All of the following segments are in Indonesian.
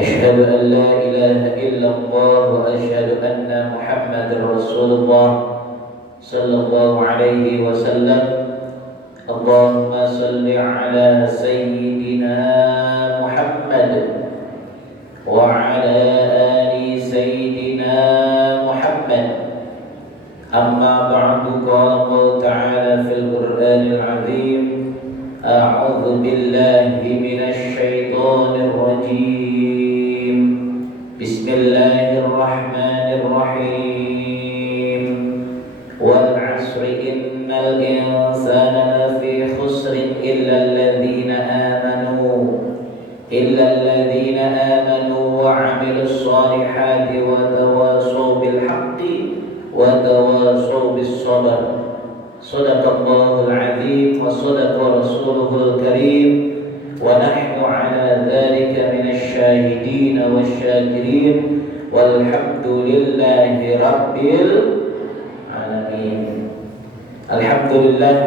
أشهد أن لا إله إلا الله وأشهد أن محمد رسول الله صلى الله عليه وسلم. اللهم صل على سيدنا محمد وعلى آل سيدنا محمد. أما بعد، قال الله تعالى في القرآن العظيم: أعوذ بالله من الشيطان الرجيم. بسم الله الرحمن الرحيم. والعصر إن الإنسان لفي خسر إلا الذين آمنوا وعملوا الصالحات وتواصوا بالحق وتواصوا بالصبر. صدق الله العظيم وصدق رسوله الكريم، ونحن على ذلك من الشاهدين والشاكرين، والحمد لله رب العالمين. Alhamdulillah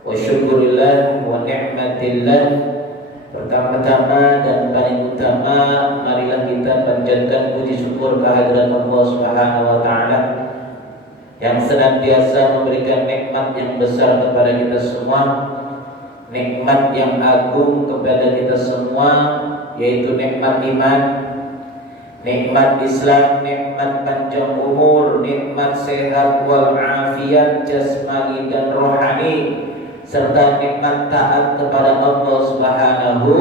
wa syukurillah wa ni'matillah. Pertama-tama dan paling utama, marilah kita panjatkan puji syukur kehadirat Allah Subhanahu wa taala yang senantiasa memberikan nikmat yang besar kepada kita semua, nikmat yang agung kepada kita semua, yaitu nikmat iman, nikmat Islam, nikmat panjang umur, nikmat sehat wal afiat jasmani dan rohani, serta nikmat taat kepada Allah Subhanahu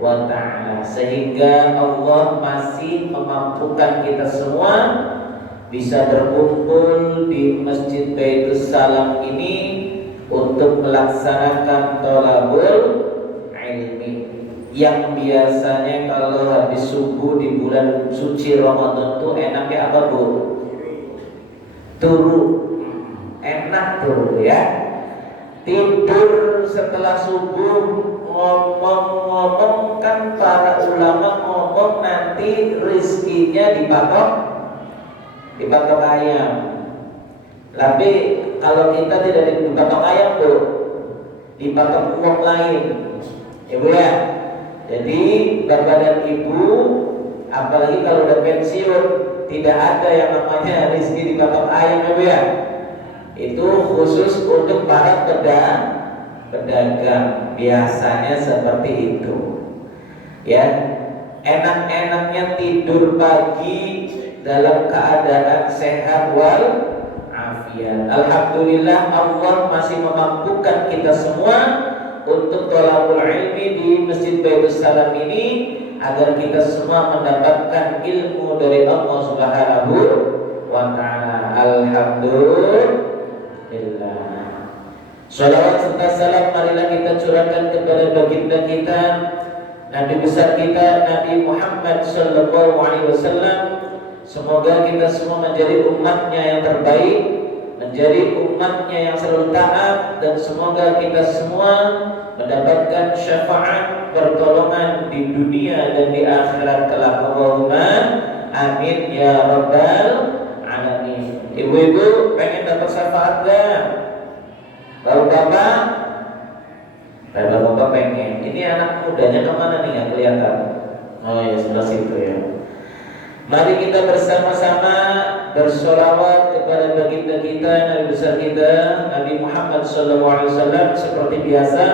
wa taala, sehingga Allah masih memampukan kita semua bisa berkumpul di Masjid Baitus Salam ini untuk melaksanakan thalabul ilmi, yang biasanya kalau habis subuh di bulan suci Ramadan tuh enaknya apa, Bu? Turu. Enak turu ya. Tidur setelah subuh, ngomong-ngomong, kan para ulama ngomong nanti rizkinya dipatok ayam. Tapi kalau kita tidak dipatok ayam, Bu, dipatok uang lain, ya Bu ya. Jadi bapak dan ibu, apalagi kalau udah pensiun, tidak ada yang namanya rizki dipatok ayam, ya Bu ya. Itu khusus untuk para pedagang, biasanya seperti itu. Ya, enak-enaknya tidur pagi dalam keadaan sehat wal afiat. Alhamdulillah, Allah masih memampukan kita semua untuk thalabul ilmi di Masjid Baitus Salam ini, agar kita semua mendapatkan ilmu dari Allah Subhanahu wa taala. Alhamdulillah. Shalawat serta salam marilah kita curahkan kepada baginda kita, Nabi besar kita, Nabi Muhammad sallallahu alaihi wasallam. Semoga kita semua menjadi umatnya yang terbaik, menjadi umatnya yang selalu taat, dan semoga kita semua mendapatkan syafaat pertolongan di dunia dan di akhirat kelak. Allahumma amin ya rabbal alamin. Ibu-ibu pengen dapat syafaat gak? Bapak-bapak pengen. Ini anak mudanya kemana nih, nggak kelihatan? Oh ya, sebelah situ ya. Mari kita bersama-sama bersolawat kepada baginda kita, Nabi besar kita, Nabi Muhammad SAW. Seperti biasa,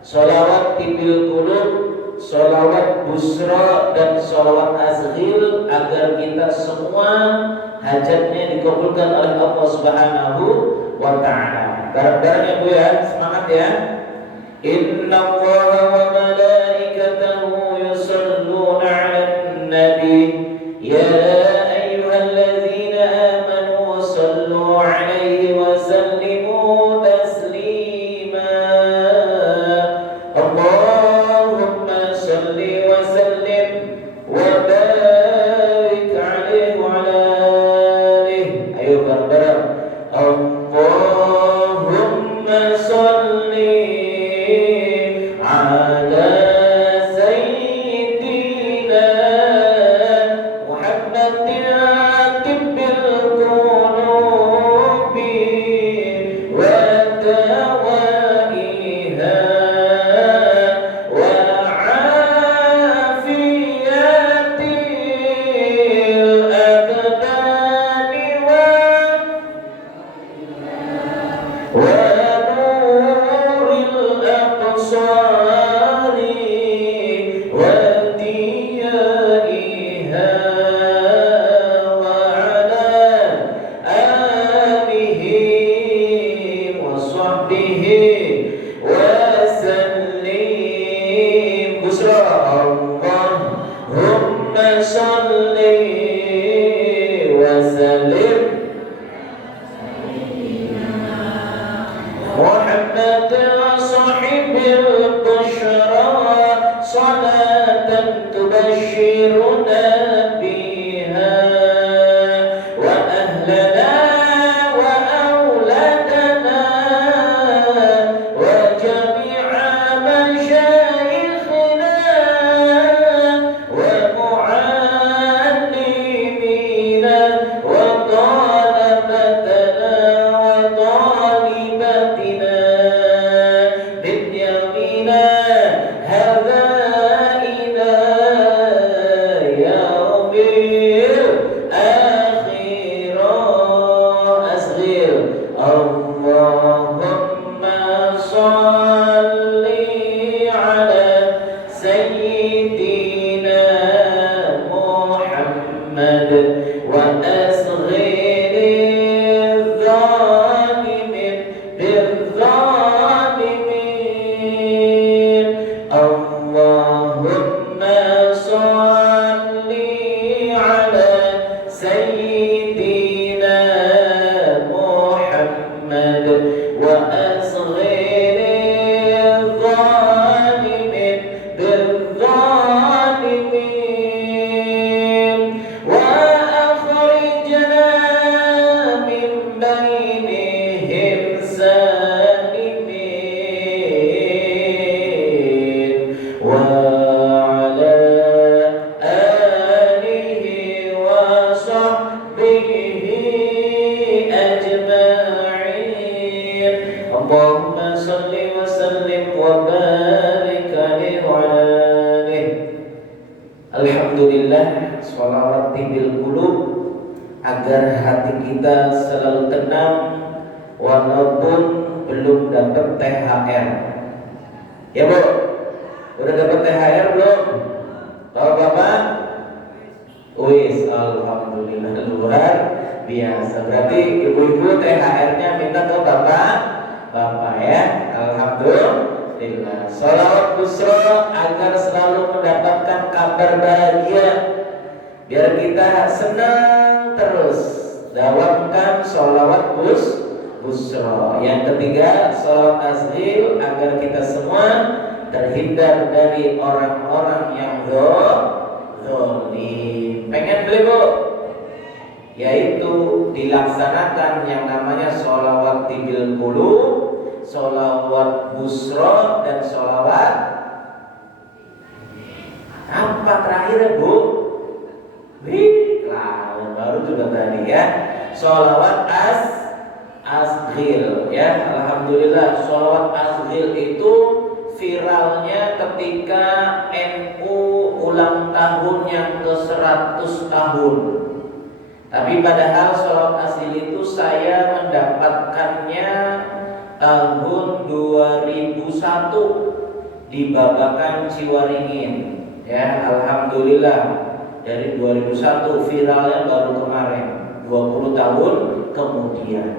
solawat tibil qulub, solawat busra, dan solawat azghil, agar kita semua hajatnya dikabulkan oleh Allah Subhanahu wa ta'ala. Bareng-bareng ya Bu ya, semangat ya. Inna Allaha wa malaikatahu yusalluna 'alan nabi. Ya ayyuhalladzina amanu sallu 'alaihi wa sallimu taslima. Allahumma salli wa sallim wa barik 'alaihi wa ala alihi. Ayo bareng-bareng. Allahumma salli ala sayyidina Muhammadin tibbil qulubi wa dawaiha wa Alhamdulillah, sholawat tibil qulub, agar hati kita selalu tenang walaupun belum dapat THR. Ya Bu, udah dapat THR belum? Bapak-bapak? Wis, alhamdulillah, luar biasa. Berarti ibu-ibu THR-nya minta ke bapak ya. Alhamdulillah. Sholawat busro agar selalu mendapatkan kabar bahagia, biar kita senang terus. Dawamkan sholawat busro. Yang ketiga, sholawat tasghil agar kita semua terhindar dari orang-orang yang zalim. Pengen beli Bu? Yaitu dilaksanakan yang namanya sholawat tibil qulub, sholawat busro, dan sholawat apa terakhir Bu? Wih, baru juga tadi ya. Sholawat asghil ya. Alhamdulillah, sholawat asghil itu viralnya ketika NU ulang tahun yang ke-100 tahun. Tapi padahal sholawat asghil itu saya mendapatkannya tahun 2001 di Babakan Ciwaringin ya. Alhamdulillah, dari 2001 viralnya baru kemarin, 20 tahun kemudian.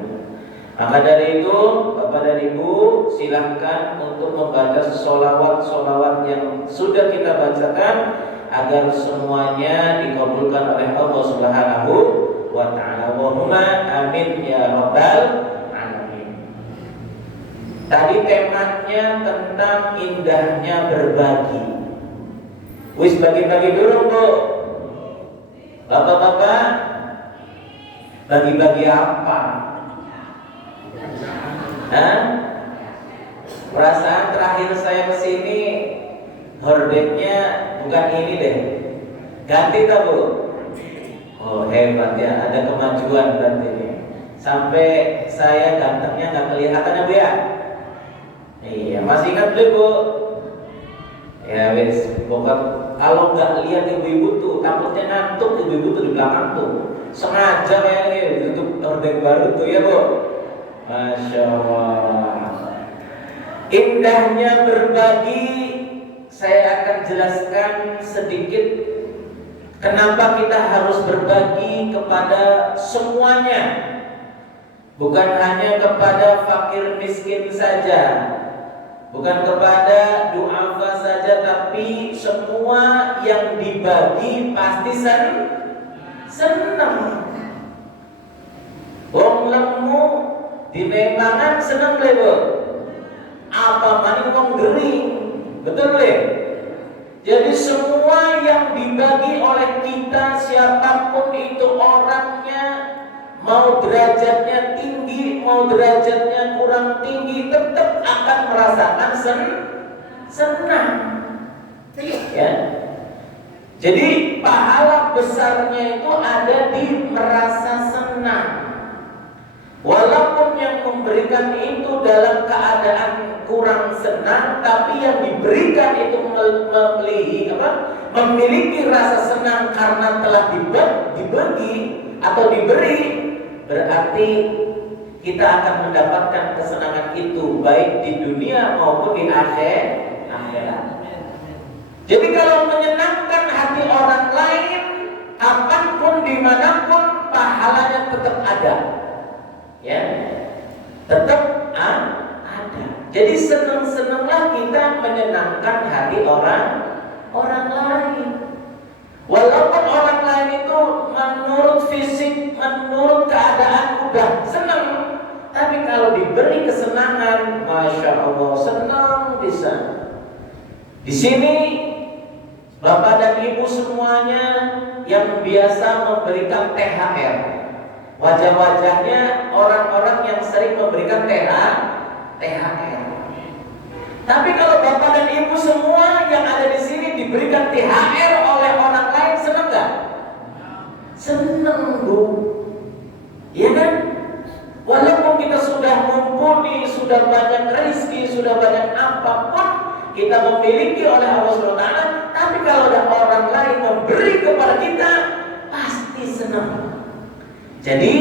Maka dari itu Bapak dan Ibu silahkan untuk membaca sholawat yang sudah kita bacakan agar semuanya dikabulkan oleh Allah Subhanahu wa ta'ala. Allahumma amin ya rabbal alamin. Tadi temanya tentang indahnya berbagi. Wis bagi-bagi dulu Bu. Bapak-bapak, bagi-bagi apa? Hah? Perasaan terakhir saya kesini hordengnya bukan ini deh, ganti tak Bu? Oh hebat ya, ada kemajuan berarti ini. Sampai saya gantengnya nggak kelihatan ya Bu ya? Iya, masih ingat dulu Bu? Ya wis, pokok kalau nggak lihat ibu-ibu tuh takutnya ngantuk, ibu-ibu tuh di belakang tuh sengaja kayaknya tutup hordeng baru tuh ya Bu. Masya Allah. Indahnya berbagi, saya akan jelaskan sedikit kenapa kita harus berbagi kepada semuanya, bukan hanya kepada fakir miskin saja, bukan kepada du'afa saja, tapi semua yang dibagi pasti senang. Wong lemu di membangan senang lho. Apa maning wong gering, betul le? Jadi semua yang dibagi oleh kita, siapapun itu orangnya, mau derajatnya tinggi, mau derajatnya kurang tinggi, tetap akan merasakan senang. Ya. Jadi pahala besarnya itu ada di merasa senang. Walaupun yang memberikan itu dalam keadaan kurang senang, tapi yang diberikan itu memiliki rasa senang karena telah dibagi atau diberi, berarti kita akan mendapatkan kesenangan itu baik di dunia maupun di akhirat. Jadi kalau menyenangkan hati orang lain, kapanpun dimanapun pahalanya tetap ada. Ya, tetap ada. Jadi senang-senanglah kita menyenangkan hati orang lain. Walaupun orang lain itu menurut fisik, menurut keadaan udah senang, tapi kalau diberi kesenangan, masya Allah, senang bisa. Di sini Bapak dan Ibu semuanya yang biasa memberikan THR. Wajah-wajahnya orang-orang yang sering memberikan THR. Tapi kalau Bapak dan Ibu semua yang ada di sini diberikan THR oleh orang lain, senang nggak? Senang Bu, ya kan? Walaupun kita sudah mumpuni, sudah banyak rezeki, sudah banyak apapun kita memiliki oleh Allah SWT, tapi kalau ada orang lain pasti senang. Jadi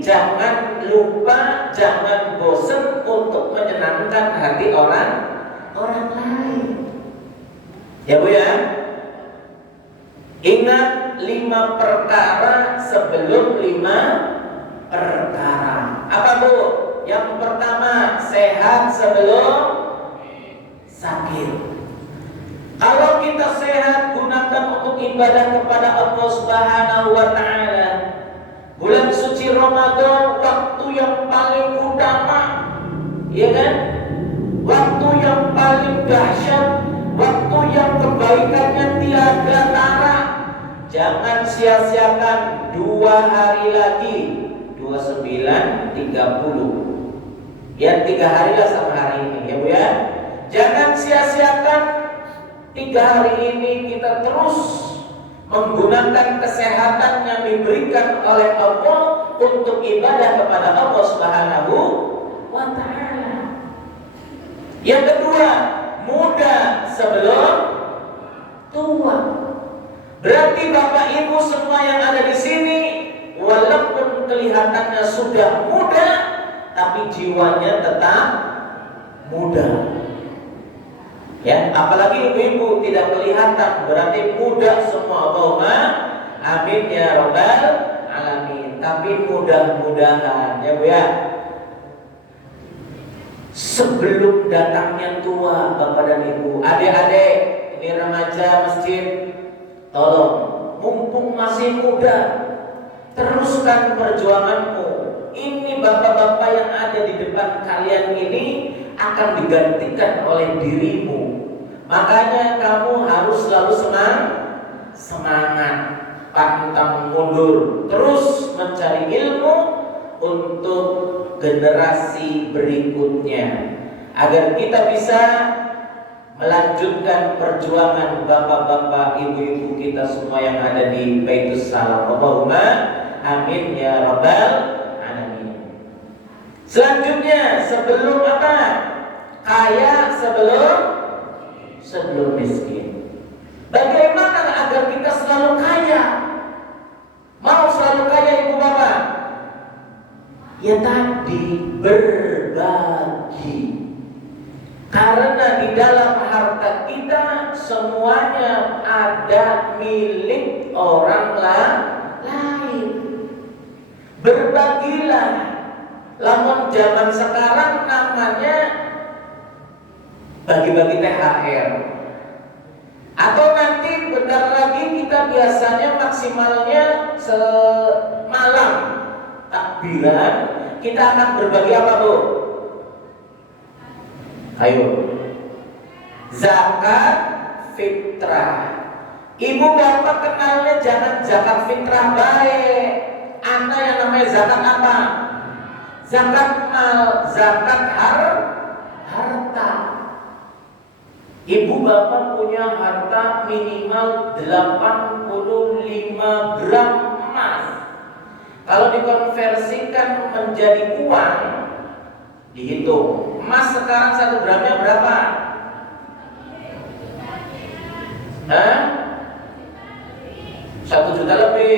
jangan lupa, jangan bosan untuk menyenangkan hati orang lain. Ya Bu ya. Ingat 5 perkara sebelum 5 perkara. Apa Bu? Yang pertama, sehat sebelum sakit. Kalau kita sehat, gunakan untuk ibadah kepada Allah Subhanahu wa taala. Bulan suci Ramadan waktu yang paling utama, ya kan? Waktu yang paling dahsyat, waktu yang kebaikannya tiada tara. Jangan sia-siakan 2 hari lagi, 29, 30. Ya 3 hari lah sama hari ini ya Bu ya. Jangan sia-siakan 3 hari ini, kita terus menggunakan kesehatan yang diberikan oleh Allah untuk ibadah kepada Allah Subhanahu wa taala. Yang kedua, muda sebelum tua. Berarti Bapak Ibu semua yang ada di sini, walaupun kelihatannya sudah muda, tapi jiwanya tetap muda. Ya, apalagi ibu-ibu tidak kelihatan, berarti muda semua. Allahumma amin ya rabbal alamin. Tapi mudah-mudahan ya Bu ya, sebelum datangnya tua Bapak dan Ibu, adik-adik, ini remaja masjid, tolong mumpung masih muda, teruskan perjuanganmu. Ini bapak-bapak yang ada di depan kalian ini akan digantikan oleh dirimu. Makanya kamu harus selalu semangat, pantang mundur, terus mencari ilmu untuk generasi berikutnya, agar kita bisa melanjutkan perjuangan bapak-bapak, ibu-ibu kita semua yang ada di Baitus Salam. Allahumma amin ya rabbal alamin. Selanjutnya, sebelum apa? Kaya sebelum miskin. Bagaimana agar kita selalu kaya? Mau selalu kaya ibu bapak? Ya tadi, berbagi. Karena di dalam harta kita semuanya ada milik orang lain. Berbagilah. Lamun zaman sekarang namanya bagi-bagi THR. Atau nanti bentar lagi kita biasanya maksimalnya semalam takbiran, kita akan berbagi apa Bu? Ayo, zakat fitrah. Ibu bapak kenalnya jangan zakat fitrah baik. Anak yang namanya zakat apa? Zakat mal, zakat harta. Ibu bapak punya harta minimal 85 gram emas. Kalau dikonversikan menjadi uang, dihitung. Emas sekarang 1 gramnya berapa? 1 juta lebih.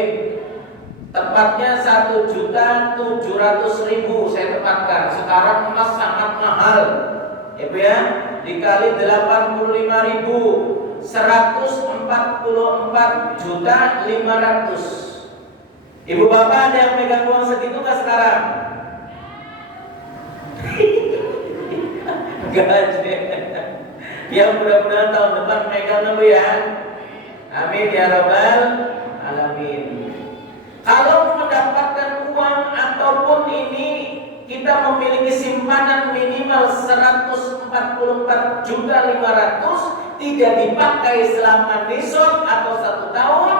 Tepatnya 1.700.000 saya tepatkan. Sekarang emas sangat mahal. Ya Bu ya, dikali 85.000, 144.500.000. Ibu bapak ada yang megang uang segitu nggak sekarang? Enggak. Ya mudah-mudahan tahun depan megang Bu ya. Amin ya rabbal alamin. Kalau mendapatkan uang ataupun ini kita memiliki simpanan minimal 144.500.000 tidak dipakai selama nisab atau 1 tahun,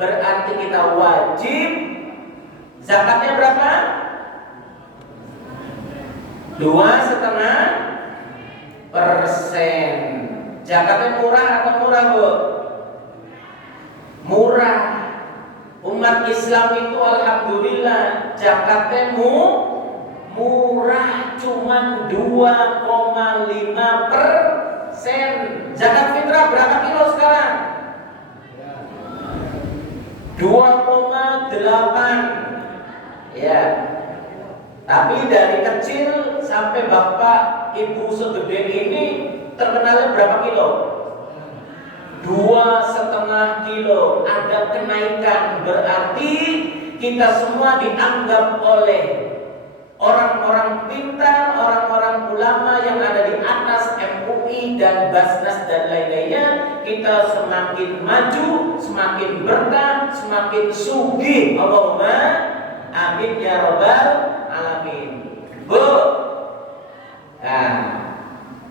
berarti kita wajib zakatnya berapa? 2,5%. Zakatnya murah atau murah Bu? Murah. Umat Islam itu alhamdulillah zakatnya murah, cuman 2,5%. Zakat fitrah berapa kilo sekarang? 2,8 8. Ya. Tapi dari kecil sampai bapak ibu segede ini terkenalnya berapa kilo? 2,5 kilo. Ada kenaikan, berarti kita semua dianggap oleh orang-orang pintar, orang-orang ulama yang ada di atas MUI dan Basnas dan lain-lainnya, kita semakin maju, semakin berkah, semakin sugih. Allahumma amin ya rabbal alamin. Bu, nah,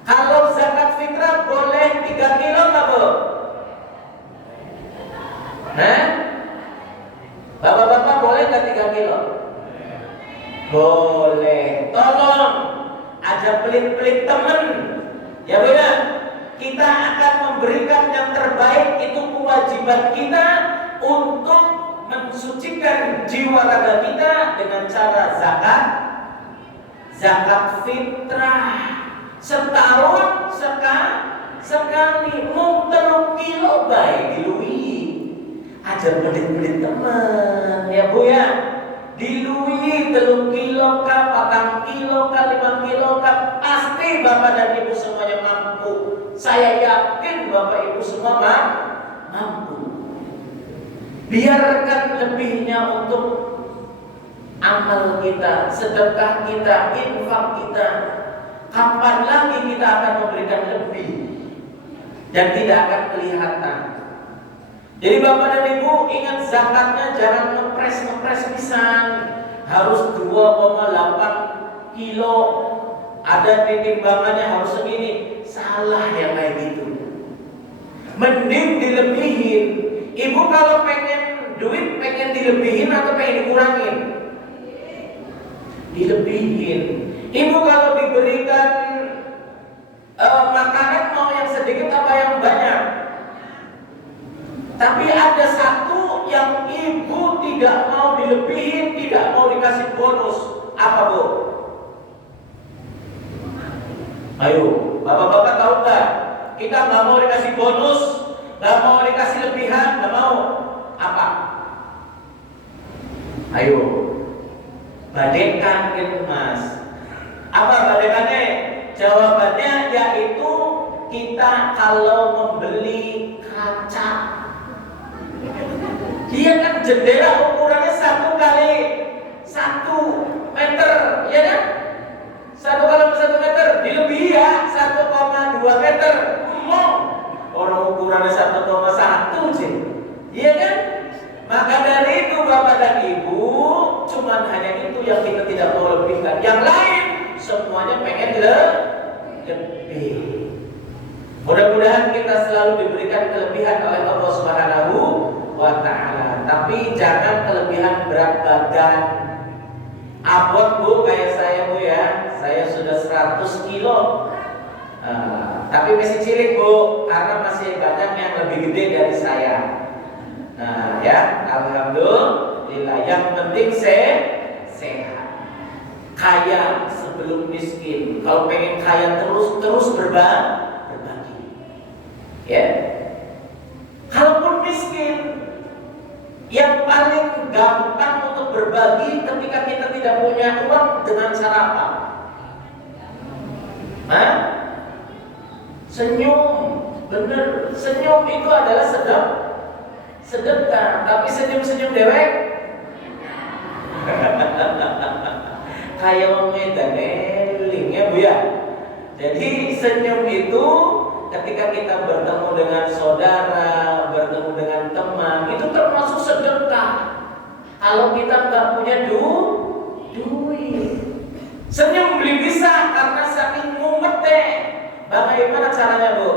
kalau zakat fitrah boleh 3 kilo nggak bu? Nah, bapak-bapak boleh nggak 3 kilo? Boleh. Tolong, ada pelit-pelit temen, ya bu ya. Kita akan memberikan yang terbaik, itu kewajiban kita untuk mensucikan jiwa raga kita dengan cara zakat fitrah. Setahun sekali mau 3 kilo baik dilui. Ajar pelit-pelit teman, ya bu ya. Dilui 3 kilo kah, 4 kilo kah, 5 kilo kah, pasti bapak dan ibu semuanya mampu. Saya yakin bapak ibu semua mampu. Biarkan lebihnya untuk amal kita, sedekah kita, infak kita. Kapan lagi kita akan memberikan lebih dan tidak akan kelihatan. Jadi bapak dan ibu ingat, zakatnya jangan ngepres pisan. Harus 2,8 kilo. Ada timbangannya harus segini. Salah yang kayak gitu. Mending dilebihin. Ibu kalau pengen duit, pengen dilebihin atau pengen dikurangin? Dilebihin. Ibu kalau diberikan makanan mau yang sedikit apa yang banyak? Tapi ada satu yang ibu tidak mau dilebihin, tidak mau dikasih bonus. Apa bu? Ayo, bapak-bapak tahu nggak? Kita nggak mau dikasih bonus, nggak mau dikasih lebihan, nggak mau. Apa? Ayo, badekan gitu mas. Apa badekannya? Jawabannya yaitu kita kalau membeli kaca. Dia kan jendela ukurannya 1 kali 1 meter, ya kan? 1 kali 1 meter, dilebihi ya 1,2 meter. Orang ukurannya 1,1 sih, iya kan? Maka dari itu bapak dan ibu, cuman hanya itu yang kita tidak mau lebihkan. Yang lain semuanya pengen lebih. Mudah-mudahan kita selalu diberikan kelebihan oleh Allah Subhanahu wa ta'ala. Tapi jangan kelebihan berat badan. Abot bu, kayak saya bu ya. Saya sudah 100 kilo. Tapi masih cilik bu, karena masih banyak yang lebih gede dari saya. Nah ya, alhamdulillah. Yang penting sehat. Kaya sebelum miskin. Kalau pengen kaya terus berbagi. Ya. Kalaupun miskin, yang paling gampang untuk berbagi ketika kita tidak punya uang dengan cara apa? Senyum. Bener, senyum itu adalah sedekah. Tapi senyum dewek kayak wong medan eling ya bu ya. Jadi senyum itu ketika kita bertemu dengan saudara, bertemu dengan teman, itu termasuk sedekah. Kalau kita nggak punya duit, senyum beli bisa karena saking mumet deh. Bagaimana caranya bu?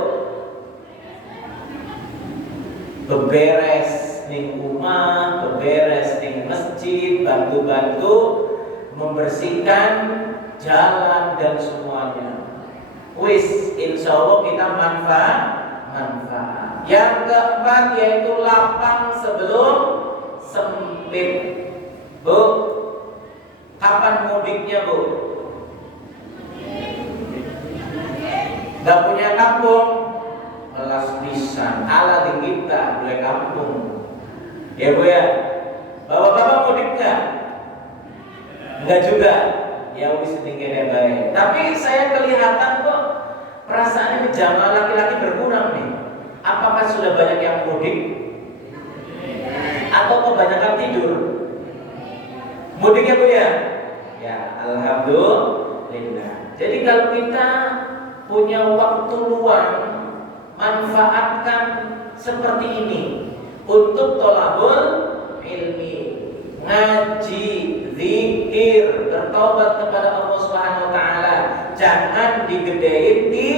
Beberes di rumah, beberes di masjid, bantu-bantu membersihkan jalan dan semuanya. Wis, insya Allah kita manfaat. Yang keempat yaitu lapang sebelum sempit. Bu, kapan mudiknya bu? Gak punya kampung, melas pisan. Ala di kita boleh kampung. Ya bu ya. Bapak-bapak Enggak juga. Ya wis tingkene bae. Tapi saya kelihatan kok perasaannya jamaah laki-laki berkurang nih. Apakah sudah banyak yang mudik? Atau kebanyakan tidur? Mudik ya Bu ya? Ya, alhamdulillah. Jadi kalau kita punya waktu luang, manfaatkan seperti ini untuk thalabul ilmi, ngaji, zikir, bertobat kepada Allah Subhanahu wa taala. Jangan digedein di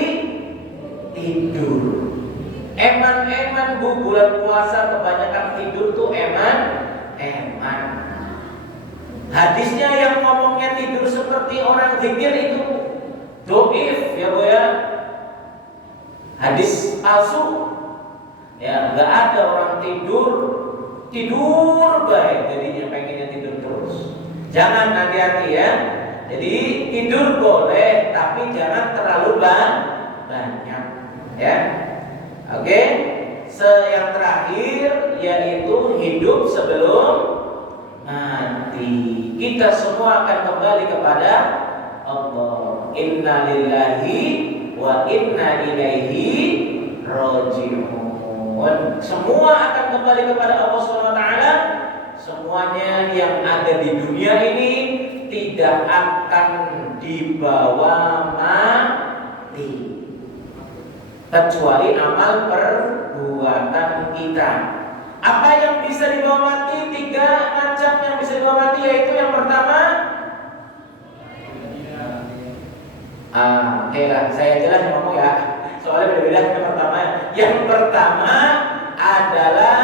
tidur. Eman-eman Bu, bulan puasa kebanyakan tidur tuh eman. Hadisnya yang ngomongnya tidur seperti orang zikir itu doif ya Bu ya. Hadis palsu. Ya, enggak ada orang tidur baik, jadinya pengennya tidur terus. Jangan, hati-hati ya. Jadi tidur boleh, tapi jangan terlalu banyak. Ya, oke. Yang terakhir yaitu hidup sebelum mati. Kita semua akan kembali kepada Allah. Inna lillahi wa inna ilaihi raji'un. Semua akan kembali kepada Allah Subhanahu wa taala. Semuanya yang ada di dunia ini tidak akan dibawa mati kecuali amal perbuatan kita. Apa yang bisa dibawa mati? 3 macam yang bisa dibawa mati, yaitu yang pertama, oke lah, saya jelas ngomong ya, soalnya beda-beda. Yang pertama adalah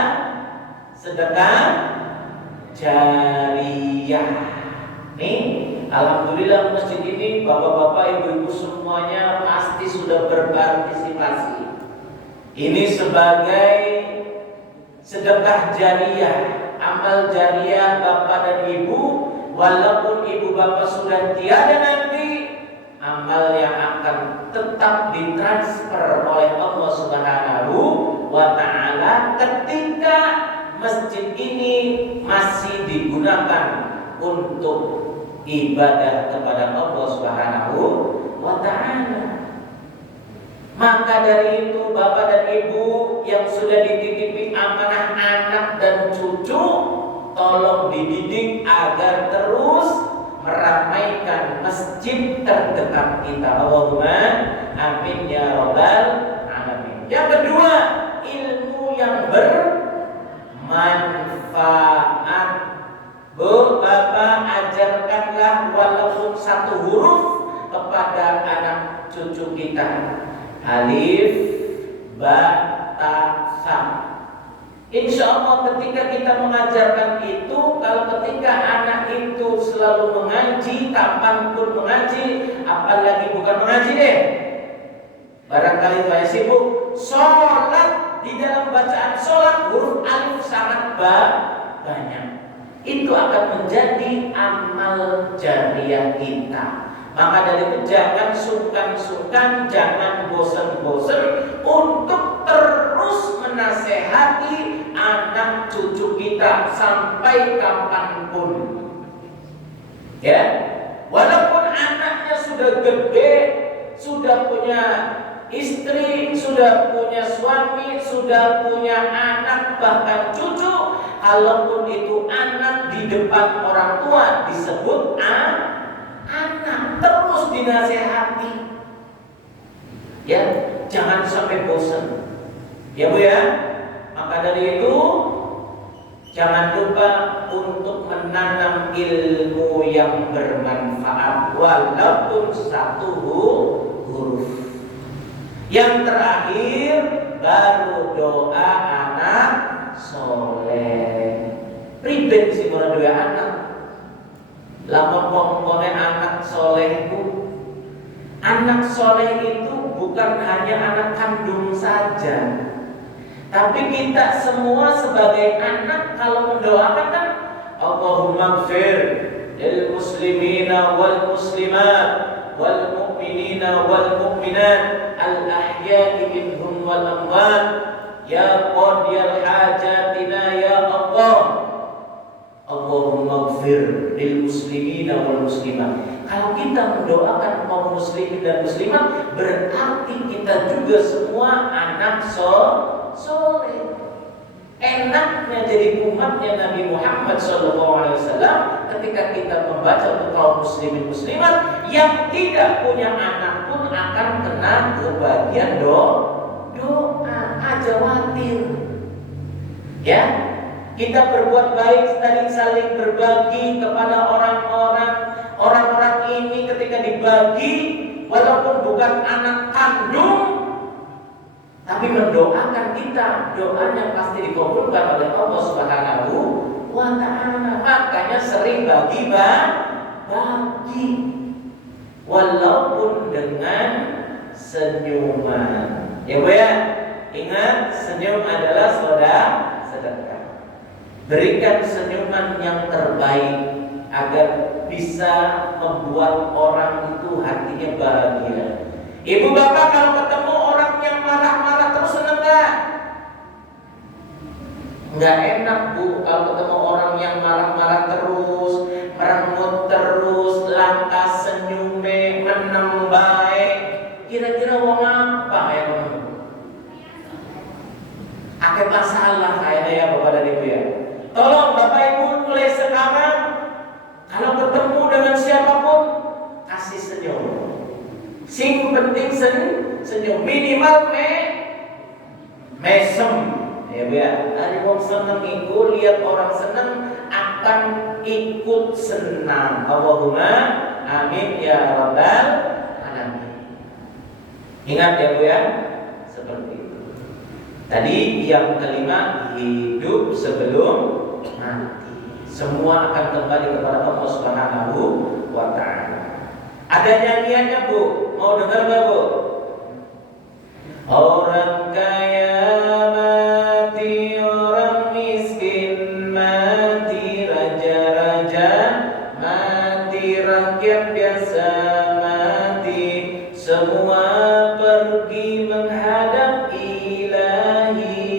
sedekah jariyah. Nih, alhamdulillah masjid ini bapak-bapak, ibu-ibu semuanya pasti sudah berpartisipasi. Ini sebagai sedekah jariyah, amal jariyah bapak dan ibu. Walaupun ibu bapak sudah tiada nanti, amal yang akan tetap ditransfer oleh Allah Subhanahu wa taala ketika masjid ini masih digunakan untuk ibadah kepada Allah Subhanahu wa taala. Maka dari itu bapak dan ibu yang sudah dititipi amanah anak dan cucu, tolong dididik agar terus meramaikan masjid terdekat kita. Allahumma amin ya rabbal alamin. Yang kedua, ilmu yang bermanfaat. Bu, bapak ajarkanlah walaupun 1 huruf kepada anak cucu kita. Alif, ba, ta, sa. Insya Allah ketika kita mengajarkan itu, kalau ketika anak itu selalu mengaji, kapanpun mengaji, apalagi bukan mengaji deh, barangkali banyak sibuk, sholat, di dalam bacaan sholat huruf alif sangat banyak. Itu akan menjadi amal jariyah kita. Maka dari itu jangan sungkan-sungkan, jangan bosan-bosan untuk terus menasehati anak cucu kita sampai kapanpun. Ya, walaupun anaknya sudah gede, sudah punya istri, sudah punya suami, sudah punya anak, bahkan cucu, kalaupun itu anak di depan orang tua disebut anak, terus dinasehati. Ya, jangan sampai bosan. Ya Bu ya. Maka dari itu jangan lupa untuk menanam ilmu yang bermanfaat walaupun 1 huruf. Yang terakhir baru doa anak soleh. Priben sih doa anak. Lamun pokoknya anak soleh itu, anak soleh itu bukan hanya anak kandung saja, tapi kita semua sebagai anak kalau mendoakan kan Allahumma gfir lil muslimina wal muslimat wal mu'minina wal mu'minat al ahya'i minhum wal amwat ya qadiyal hajatina ya Allah. Allahumma gfir lil muslimin wal muslimat. Kalau kita mendoakan kaum muslimin dan muslimat, berarti kita juga semua anak soleh. Enaknya jadi umatnya Nabi Muhammad SAW ketika kita membaca untuk kaum muslimin muslimat yang tidak punya anak pun akan kena kebagian doa aja watir. Ya, kita berbuat baik tadi, saling berbagi kepada orang-orang ini ketika dibagi walaupun bukan anak kandung, tapi mendoakan kita, doanya pasti dikabulkan oleh Allah Subhanahu wa Ta'ala. Makanya sering bagi walaupun dengan senyuman. Ya Bu ya, ingat senyum adalah sedekah. Berikan senyuman yang terbaik agar bisa membuat orang itu hatinya bahagia. Ibu bapak kalau ketemu orang yang marah-marah terus seneng gak? Nggak enak Bu kalau ketemu orang yang marah-marah terus, merengut terus, langkah senyume, menem baik. Kira-kira wong apa ya teman? Ada masalah kayaknya ya Bapak dan Ibu ya. Tolong Bapak Ibu mulai sekarang kalau ketemu dengan siapapun kasih senyum. Sing penting senyum, minimal mesem. Ya Bu ya. Ada wong seneng iku lihat orang seneng akan ikut senang. Allahumma amin ya rabbal alamin. Ingat ya Bu ya, seperti itu. Tadi yang kelima, hidup sebelum mati. Semua akan kembali kepada Allah Subhanahu wa Ta'ala. Ada nyanyiannya Bu, mau dengar nggak Bu? Orang kaya mati, orang miskin mati, raja-raja mati, rakyat biasa mati, semua pergi menghadap Ilahi.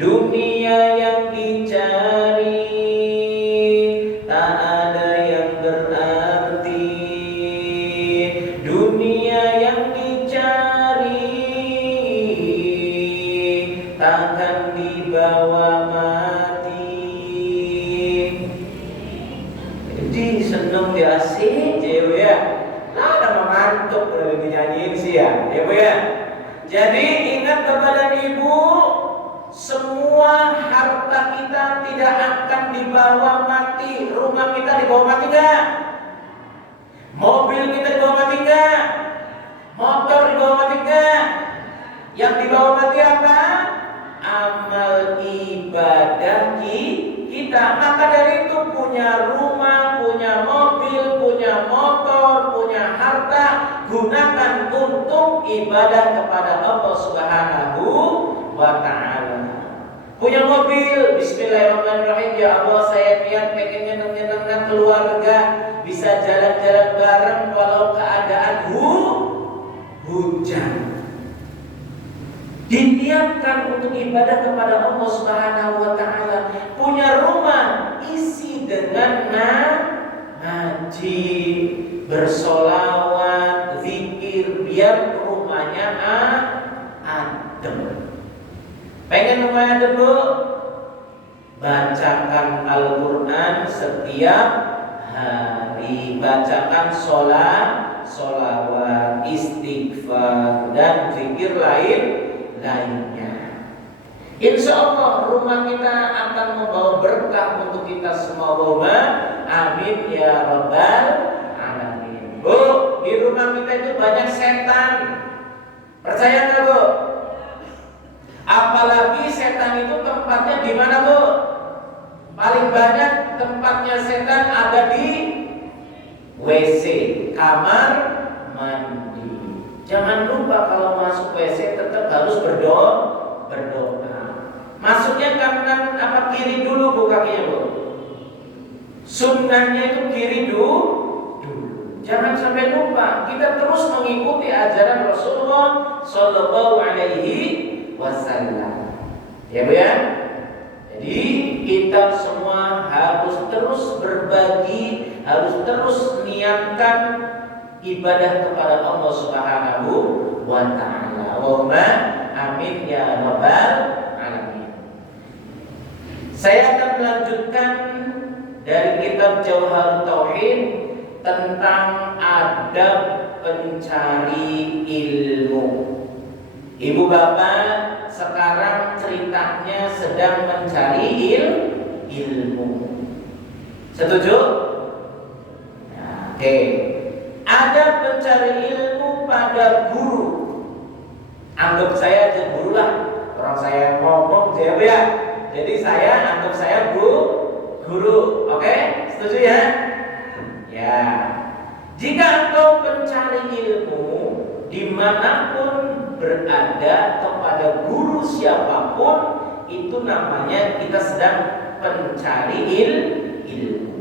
Dunia yang dicari tak ada yang berarti, dunia yang takkan dibawa mati. Jadi seneng dia asik ya Bu ya. Nah ada mengantuk udah dinyanyiin sih ya Bu ya. Jadi ingat Bapak dan Ibu, semua harta kita tidak akan dibawa mati. Rumah kita dibawa mati gak? Mobil kita dibawa mati gak? Motor dibawa mati gak? Yang dibawa mati apa? Amal ibadah kita. Maka dari itu punya rumah, punya mobil, punya motor, punya harta, gunakan untuk ibadah kepada Allah Subhanahu wa Ta'ala. Punya mobil, bismillahirrahmanirrahim, ya Allah saya niat pengen nyeneng-nyenengkan keluarga, bisa jalan-jalan bareng walau keadaan hujan. Diniatkan untuk ibadah kepada Allah Subhanahu wa Ta'ala. Punya rumah, isi dengan ngaji, bersolawat, zikir, biar rumahnya adem. Pengen rumahnya adem Bu? Bacakan Al-Quran setiap hari, bacakan solawat, istighfar, dan zikir lainnya. Insya Allah rumah kita akan membawa berkah untuk kita semua. Allahumma amin ya rabbal alamin. Bu, di rumah kita itu banyak setan. Percaya nggak Bu? Apalagi setan itu tempatnya di mana Bu? Paling banyak tempatnya setan ada di WC, kamar mandi. Jangan lupa kalau masuk WC tetap harus berdoa. Masuknya kanan apa kiri dulu Bu kakinya Bu? Sunnahnya itu kiri dulu. Jangan sampai lupa. Kita terus mengikuti ajaran Rasulullah Shallallahu Alaihi Wasallam. Ya Bu ya. Jadi kita kita semua harus terus berbagi, harus terus niatkan ibadah kepada Allah Subhanahu wa ta'ala. Allahumma amin ya rabbal alamin. Saya akan melanjutkan dari kitab Jauharut Tauhid tentang adab pencari ilmu. Ibu bapak sekarang ceritanya sedang mencari ilmu. Setuju? Oke. Adab pencari ilmu pada guru. Anggap saya aja guru lah. Orang saya ngomong siapa ya? Jadi saya anggap saya guru. Oke? Setuju ya? Ya. Jika engkau pencari ilmu dimanapun berada kepada guru siapapun, itu namanya kita sedang pencari ilmu.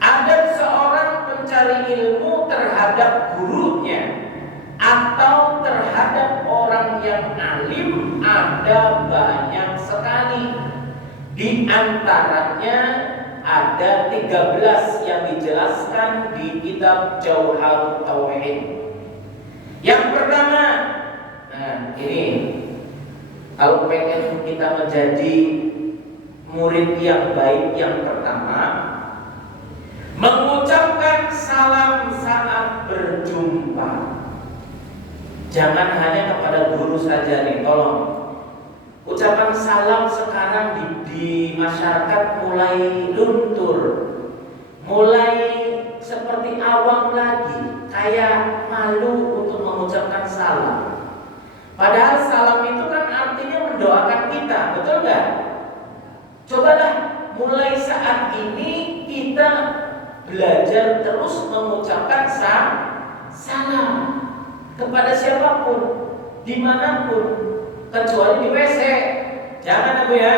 Ada seorang pencari ilmu terhadap gurunya atau terhadap orang yang alim ada banyak sekali. Di antaranya ada 13 yang dijelaskan di kitab Jauharut Tauhid. Yang pertama, ini kalau pengen kita menjadi murid yang baik, yang pertama mengucapkan salam saat berjumpa. Jangan hanya kepada guru saja nih, tolong. Ucapan salam sekarang di masyarakat mulai luntur, mulai seperti awam lagi, kayak malu untuk mengucapkan salam. Padahal salam itu kan artinya mendoakan kita, betul nggak? Cobalah mulai saat ini kita belajar terus mengucapkan salam kepada siapapun, dimanapun, kecuali di WC. Jangan aku ya.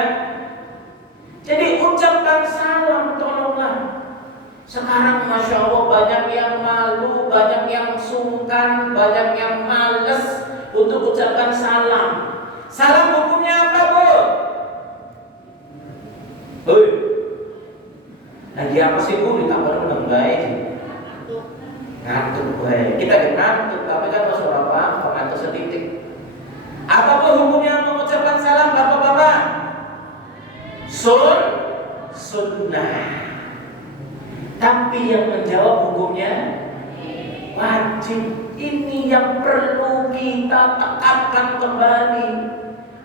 Jadi ucapkan salam, tolonglah. Sekarang Masya Allah banyak yang malu, banyak yang sungkan, banyak yang males untuk ucapkan salam. Salam hukumnya apa, Bu? Hei, lagi apa sih, Bu? Ditambah dengan baik. Ngantuk, baik. Kita ngantuk, tapi kan masuk apa? Ngantuk setitik. Apa Bu hukumnya mengucapkan salam, Bapak-bapak? Sunnah. Tapi yang menjawab hukumnya wajib. Ini yang perlu kita tekankan kembali.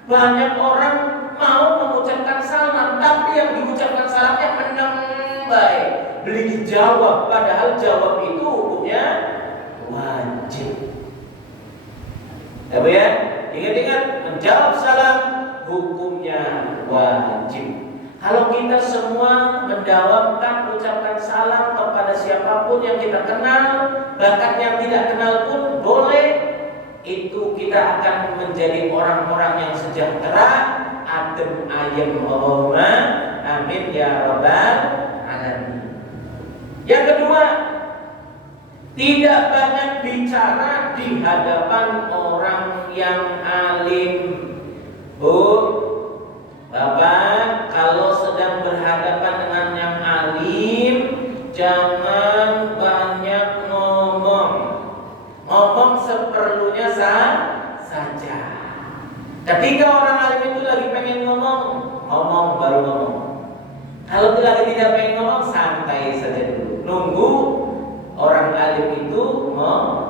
Banyak orang mau mengucapkan salam, tapi yang diucapkan salamnya menembai, beli dijawab, padahal jawab itu hukumnya wajib. Ya, ingat-ingat, menjawab salam hukumnya wajib. Kalau kita semua mendawamkan ucapan salam kepada siapapun yang kita kenal, bahkan yang tidak kenal pun boleh, itu kita akan menjadi orang-orang yang sejahtera, adem ayem. Allahumma amin ya rabbal alamin. Yang kedua, tidak banyak bicara di hadapan orang yang alim. Bu, Bapak, kalau sedang berhadapan dengan yang alim, jangan banyak ngomong. Ngomong seperlunya saja. Ketika orang alim itu lagi pengen ngomong baru ngomong. Kalau lagi tidak pengen ngomong, santai saja dulu. Nunggu orang alim itu ngomong.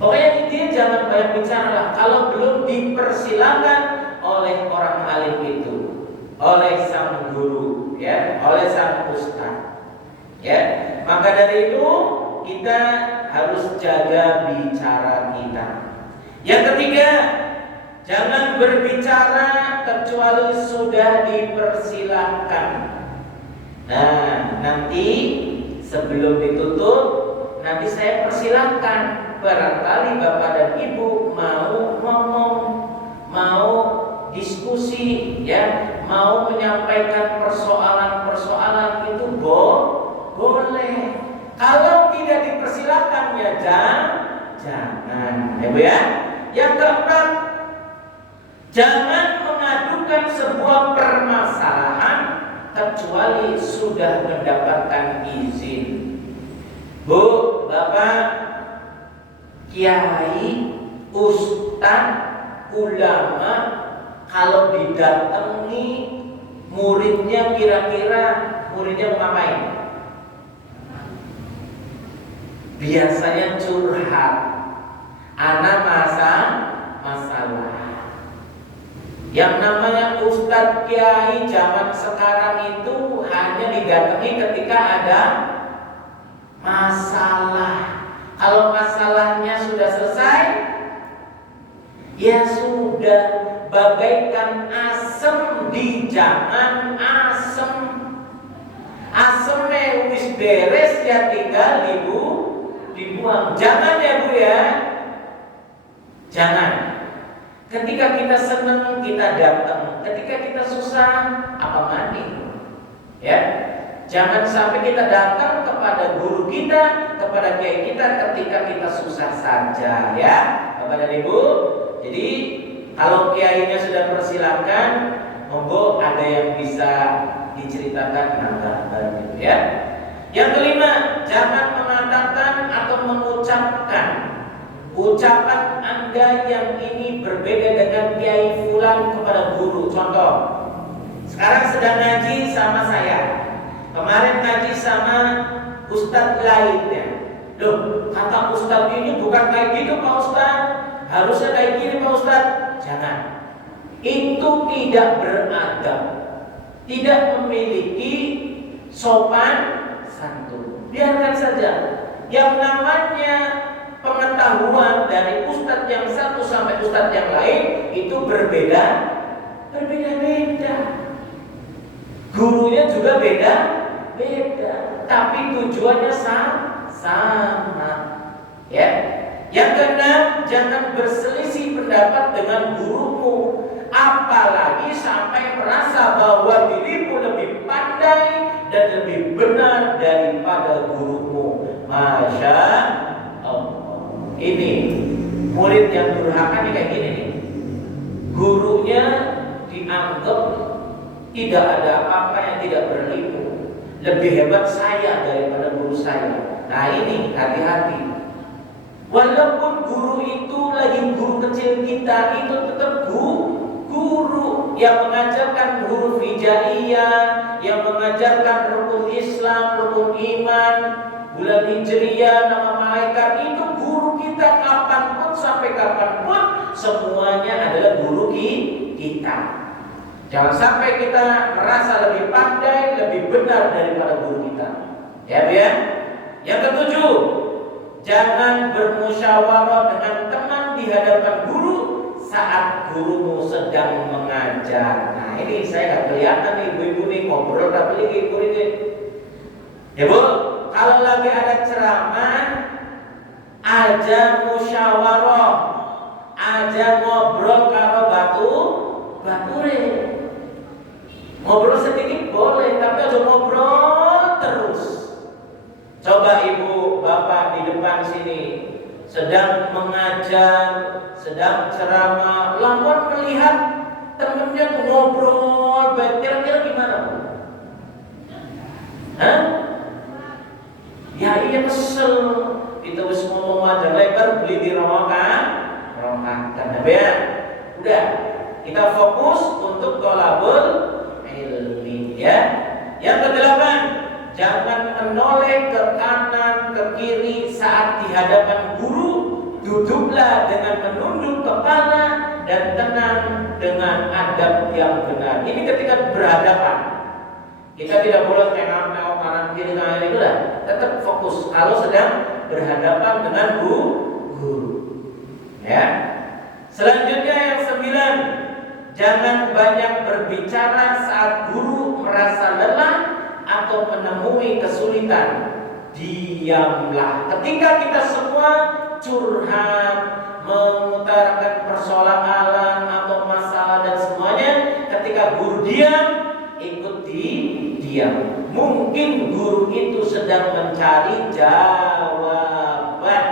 Pokoknya intinya jangan banyak bicara lah. Kalau belum dipersilakan oleh orang alim itu, oleh sang guru, ya, oleh sang ustaz, ya. Maka dari itu kita harus jaga bicara kita. Yang ketiga, jangan berbicara kecuali sudah dipersilahkan. Nah, nanti sebelum ditutup, nanti saya persilahkan. Barangkali Bapak dan Ibu mau ngomong, mau diskusi, ya, mau menyampaikan persoalan-persoalan, itu boleh. Kalau tidak dipersilakan, ya jangan, ya Bu ya. Yang keempat, jangan mengadukan sebuah permasalahan kecuali sudah mendapatkan izin. Bu, Bapak, kiai, ustadz, ulama, kalau didatangi muridnya, kira-kira muridnya mau ngapain? Biasanya curhat, anak masalah. Yang namanya ustadz, kiai zaman sekarang itu hanya didatangi ketika ada masalah. Kalau masalahnya sudah selesai, ya sudah, bagaikan asem di jangan asem. Asemnya wis beres, ya tinggal dibuang. Jangan ya Bu ya. Jangan. Ketika kita senang kita datang, ketika kita susah apa mandi. Ya. Jangan sampai kita datang kepada guru kita, kepada kiai kita ketika kita susah saja, ya, Bapak dan Ibu. Jadi kalau kiainya sudah persilakan, monggo ada yang bisa diceritakan nambah-nambah, ya. Yang kelima, jangan mengatakan atau mengucapkan ucapan Anda yang ini berbeda dengan kiai fulan kepada guru. Contoh, sekarang sedang ngaji sama saya. Kemarin ngaji sama ustadz lainnya. Loh, kata ustadz ini bukan kayak gitu Pak Ustadz, harusnya kayak gini Pak Ustadz. Jangan. Itu tidak beradab, tidak memiliki sopan santun. Biarkan saja. Yang namanya pengetahuan dari ustadz yang satu sampai ustadz yang lain itu berbeda-beda. Gurunya juga beda, tapi tujuannya sama. Ya. Yang keenam, jangan berselisih pendapat dengan gurumu, apalagi sampai merasa bahwa dirimu lebih pandai dan lebih benar daripada gurumu. Masya Allah. Ini murid yang durhaka nih kayak gini nih. Gurunya dianggap tidak ada apa-apa yang tidak berilmu. Lebih hebat saya daripada guru saya. Nah ini hati-hati. Walaupun guru itu lagi guru kecil kita, itu tetap guru yang mengajarkan huruf hijaiyah, yang mengajarkan rukun Islam, rukun iman, bulan hijriyah, nama malaikat. Itu guru kita kapanpun sampai kapanpun, semuanya adalah guru kita. Jangan sampai kita merasa lebih pandai, lebih benar daripada guru kita. Ya, ya. Yang ketujuh, jangan bermusyawarah dengan teman di hadapan guru saat gurumu sedang mengajar. Nah ini saya nggak kelihatan nih ibu-ibu nih ngobrol tapi ibu ini. Ya Bu, kalau lagi ada ceramah, aja musyawarah, aja ngobrol kalau bature. Ngobrol sedikit boleh, tapi aja ngobrol terus. Coba ibu, bapak di depan sini sedang mengajar, sedang ceramah, lamun melihat temennya ngobrol, kira-kira gimana Bu? Hah? Ya iya kesel. Kita harus ngomong aja lebar, beli di romakan. Tapi ya, udah kita fokus untuk thalabul ilmi, ya. Yang kedelapan, jangan menoleh ke kanan, ke kiri saat di hadapan guru. Duduklah dengan menunduk kepala dan tenang dengan adab yang benar. Ini ketika berhadapan. Kita tidak boleh tengok-tengok kanan kiri kanan itu lah. Tetap fokus kalau sedang berhadapan dengan guru. Ya. Selanjutnya yang 9, jangan banyak berbicara saat guru merasa lelah atau menemui kesulitan. Diamlah. Ketika kita semua curhat, mengutarakan persoalan atau masalah dan semuanya, ketika guru diam, ikut diam. Mungkin guru itu sedang mencari jawaban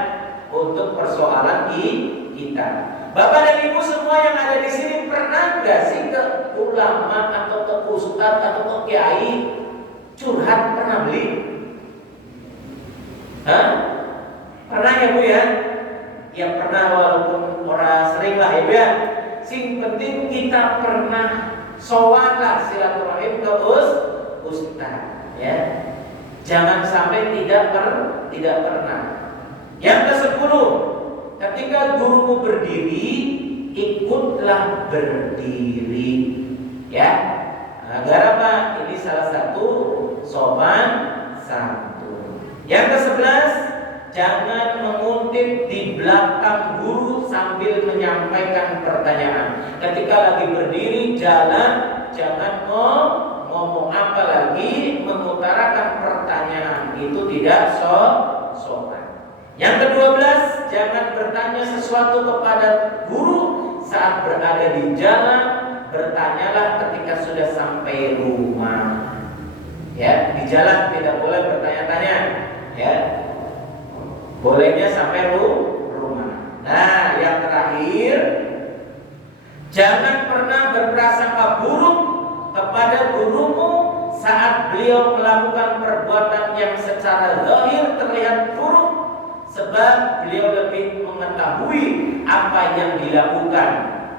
untuk persoalan kita. Bapak dan Ibu semua yang ada di sini, pernah nggak sih ke ulama atau ke ustadz atau ke kiai curhat pernah beli? Hah? Pernah ya Bu ya? Ya pernah, walaupun orang sering lah ya Bu ya. Sing penting kita pernah sowan lah silaturahim ke ustadz ya. Jangan sampai tidak pernah. Yang ke-10, ketika gurumu berdiri, ikutlah berdiri. Ya. Agar apa? Ini salah satu sopan santun. Yang ke-11, jangan menguntip di belakang guru sambil menyampaikan pertanyaan. Ketika lagi berdiri jalan, jangan ngomong apa lagi mengutarakan pertanyaan, itu tidak sopan. Yang ke-12, jangan bertanya sesuatu kepada guru saat berada di jalan, bertanyalah ketika sudah sampai rumah. Ya, di jalan tidak boleh bertanya-tanya, ya. Bolehnya sampai rumah. Nah, yang terakhir, jangan pernah berprasangka buruk kepada gurumu saat beliau melakukan perbuatan yang secara zahir terlihat buruk, sebab beliau lebih mengetahui apa yang dilakukan.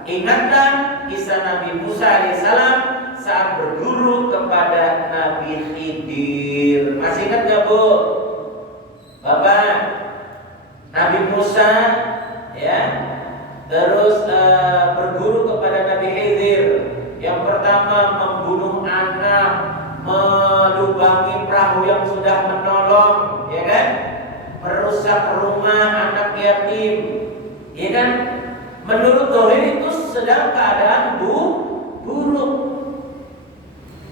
Ingatlah kisah Nabi Musa alaihissalam saat berguru kepada Nabi Khidir. Masih ingat gak Bu? Bapak, Nabi Musa ya, terus berguru kepada Nabi Khidir. Yang pertama membunuh anak, melubangi perahu yang sudah menolong, ya kan? Merusak rumah anak yatim, ya kan? Menurut zahir itu sedang keadaan buruk.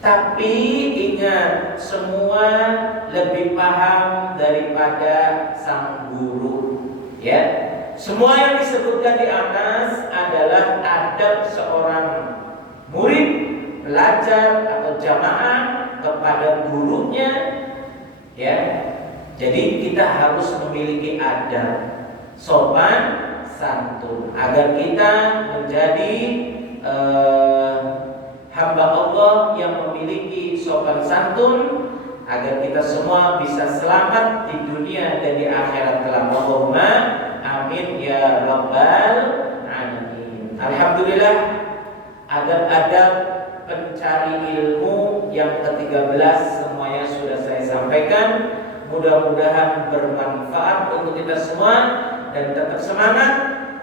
Tapi ingat, semua lebih paham daripada sang guru, ya. Semua yang disebutkan di atas adalah adab seorang murid, pelajar atau jamaah kepada gurunya, ya. Jadi kita harus memiliki adab, sopan santun, agar kita menjadi hamba Allah yang memiliki sopan santun, agar kita semua bisa selamat di dunia dan di akhirat kelak. Allahumma amin ya rabbal alamin. Alhamdulillah, adab-adab pencari ilmu yang ke-13 semuanya sudah saya sampaikan. Mudah-mudahan bermanfaat untuk kita semua dan tetap semangat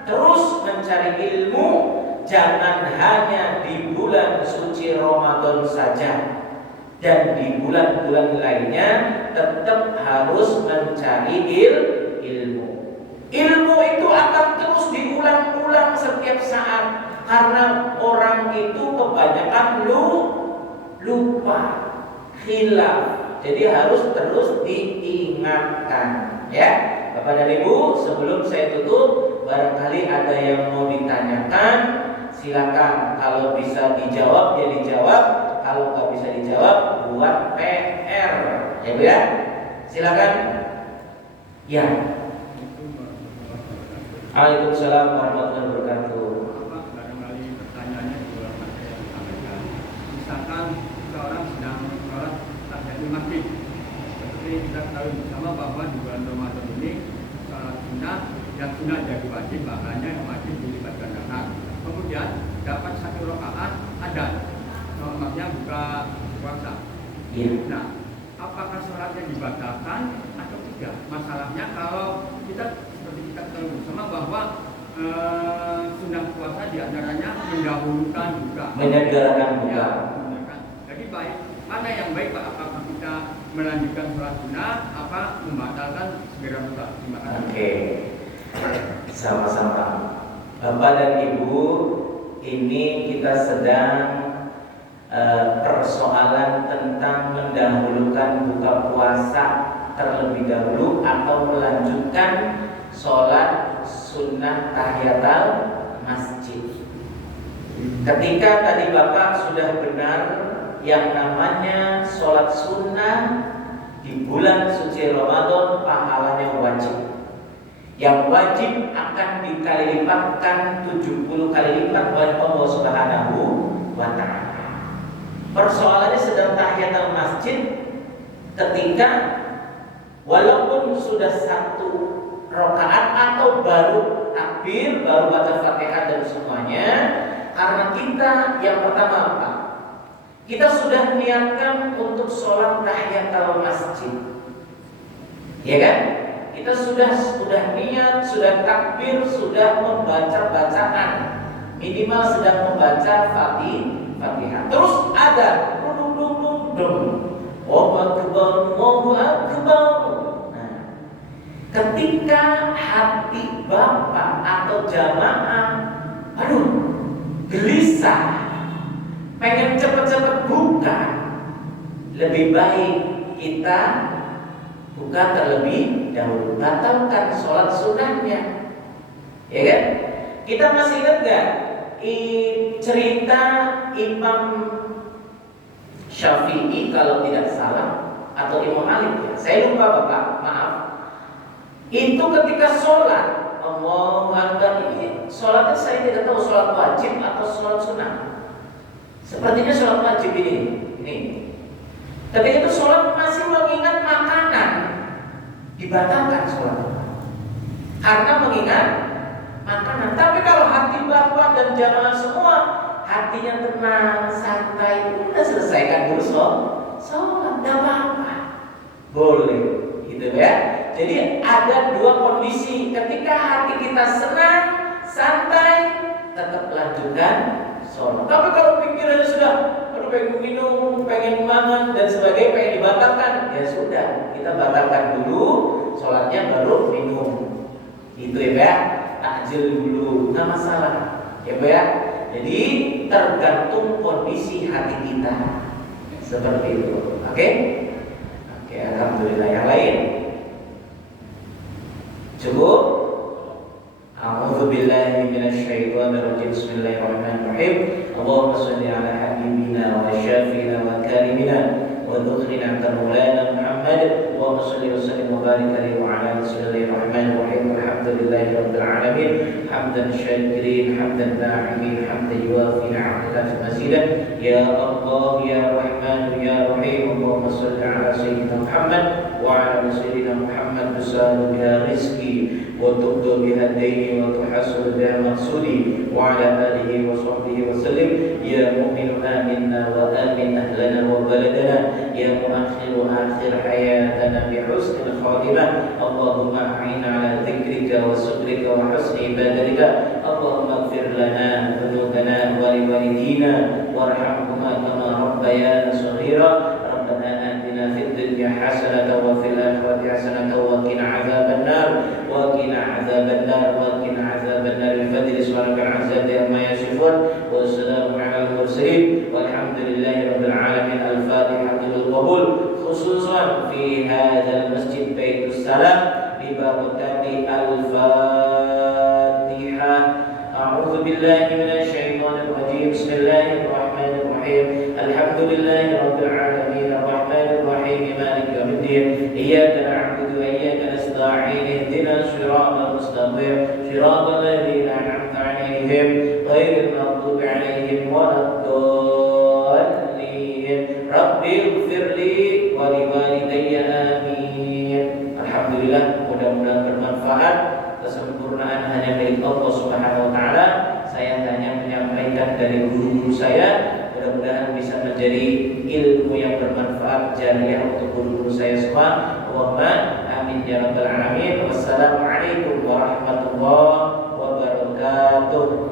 terus mencari ilmu. Jangan hanya di bulan suci Ramadan saja, dan di bulan-bulan lainnya tetap harus mencari ilmu. Ilmu itu akan terus diulang-ulang setiap saat, karena orang itu kebanyakan lupa, hilaf. Jadi harus terus diingatkan, ya. Bapak dan Ibu, sebelum saya tutup, barangkali ada yang mau ditanyakan, silakan. Kalau bisa dijawab ya dijawab, kalau nggak bisa dijawab buat PR, ya Bu ya. Silakan. Ya. Waalaikumsalam warahmatullahi wabarakatuh. Barangkali pertanyaannya juga ada yang disampaikan. Misalkan seorang sedang sholat tahiyatul masjid, seperti kita tahu bersama bahwa di bulan Ramadan ini sholat sunnah yang sunnah jadi wajib, bahkannya yang wajib dilipat gandakan. Kemudian dapat 1 rakaat adzan, maksudnya buka puasa. Nah, apakah sholatnya dibatalkan atau tidak? Masalahnya kalau kita tahu bersama bahwa sunnah puasa diantaranya mendahulukan buka, menyegerakan buka. Ya, jadi baik, mana yang baik Pak? Apakah kita melanjutkan sholat sunnah, apa membatalkan segera buka? Terima kasih. Oke, sama-sama. Bapak dan Ibu, ini kita sedang persoalan tentang mendahulukan buka puasa terlebih dahulu atau melanjutkan sholat sunnah tahiyatul masjid. Ketika tadi Bapak sudah benar, yang namanya sholat sunnah di bulan suci Ramadan pahalanya wajib. Yang wajib akan dikali lipatkan 70 kali lipat oleh Allah Subhanahu wa Ta'ala. Persoalannya sedang tahiyatul masjid ketika walaupun sudah satu rakaat atau baru takbir, baru baca Fatihah dan semuanya, karena kita yang pertama apa? Kita sudah niatkan untuk sholat tahiyatul masjid, ya kan? Kita sudah niat, sudah takbir, sudah membaca bacaan, minimal sedang membaca Fatihah. Terus ada Allahu Akbar, Allahu Akbar. Nah, ketika hati bapak atau jamaah, gelisah, pengen cepet-cepet buka, lebih baik kita buka terlebih dahulu, batalkan sholat sunnahnya, ya kan? Kita masih ingat gak cerita Imam Syafi'i kalau tidak salah, atau Imam Malik ya? Saya lupa bapak, maaf. Itu ketika sholat Allahu Akbar, ini sholatnya saya tidak tahu sholat wajib atau sholat sunnah. Sepertinya sholat wajib ini. Ketika itu sholat masih mengingat makanan, dibatalkan sholat karena mengingat makanan. Tapi kalau hati bapak dan jamaah semua hatinya tenang, santai, udah selesaikan dulu sholat, tidak apa-apa, boleh, gitu ya. Jadi ada dua kondisi. Ketika hati kita senang, santai, tetap lanjutkan sholat. Tapi kalau pikirannya sudah pengen minum, pengen makan dan sebagainya, pengen dibatalkan, ya sudah, kita batalkan dulu sholatnya baru minum. Itu ya Pak, takjil dulu, nggak masalah ya Pak ya. Jadi tergantung kondisi hati kita, seperti itu. Oke, alhamdulillah. Yang lain cukup. A'udzubillahi minasyaitonirrajim. Bismillahirrahmanirrahim. Allahumma shalli ala habibina wa syafina wa karimina wa dhukrina maulana Muhammad. Allahumma shalli wa sallim wa barik alaihi wa ala Bismillahirrahmanirrahim. Alhamdulillahi rabbil alamin. Hamdan syakirin, hamdan na'imin, hamdan yuwafi ni'matahu fi mazidah. Ya Allah, ya Rahman, ya Rahim. Allahumma shalli ala sayyidina Muhammad wa ala sayyidina Muhammad bisal biha rizqi وتقضى بها الدين وتحصل بها مقصودي وعلى آله وصحبه وسلم. يا مؤمن آمنا وآمن أهلنا وبلدنا. يا مؤخر آخر حياتنا بحسن الخاتمة. اللهم أعنا على ذكرك وشكرك وحسن عبادتك. اللهم اغفر لنا ذنوبنا ولوالدينا وارحمهما كما ربيانا صغيرا. ربنا آتنا في الدنيا حسنة وفي الآخرة حسنة وقنا عذاب النار وقنا عذاب النار وقنا عذاب النار. بفضل سبحانك العزة عما يصفون والسلام على المرسلين والحمد لله رب العالمين. الفاتحة للقبول خصوصا في هذا المسجد بيت السلام ببركة الفاتحة. أعوذ بالله من الشيطان الرجيم. بسم الله الرحمن الرحيم. الحمد لله رب العالمين الرحمن الرحيم مالك يوم الدين. إياك نعبد وإياك نستعين. اهدنا الصراط المستقيم صراط الذين أنعمت عليهم غير المغضوب عليهم ولا الضالين. رب اغفر لي ولوالدي آمين. Alhamdulillah, mudah-mudahan bermanfaat. Kesempurnaan hanya milik Allah Subhanahu wa taala. Saya hanya menyampaikan dari guru-guru saya. Mudah-mudahan bisa menjadi ilmu yang bermanfaat jariah untuk guru-guru saya semua. Allahumma amin ya rabbal alamin. Wassalamualaikum warahmatullahi wabarakatuh.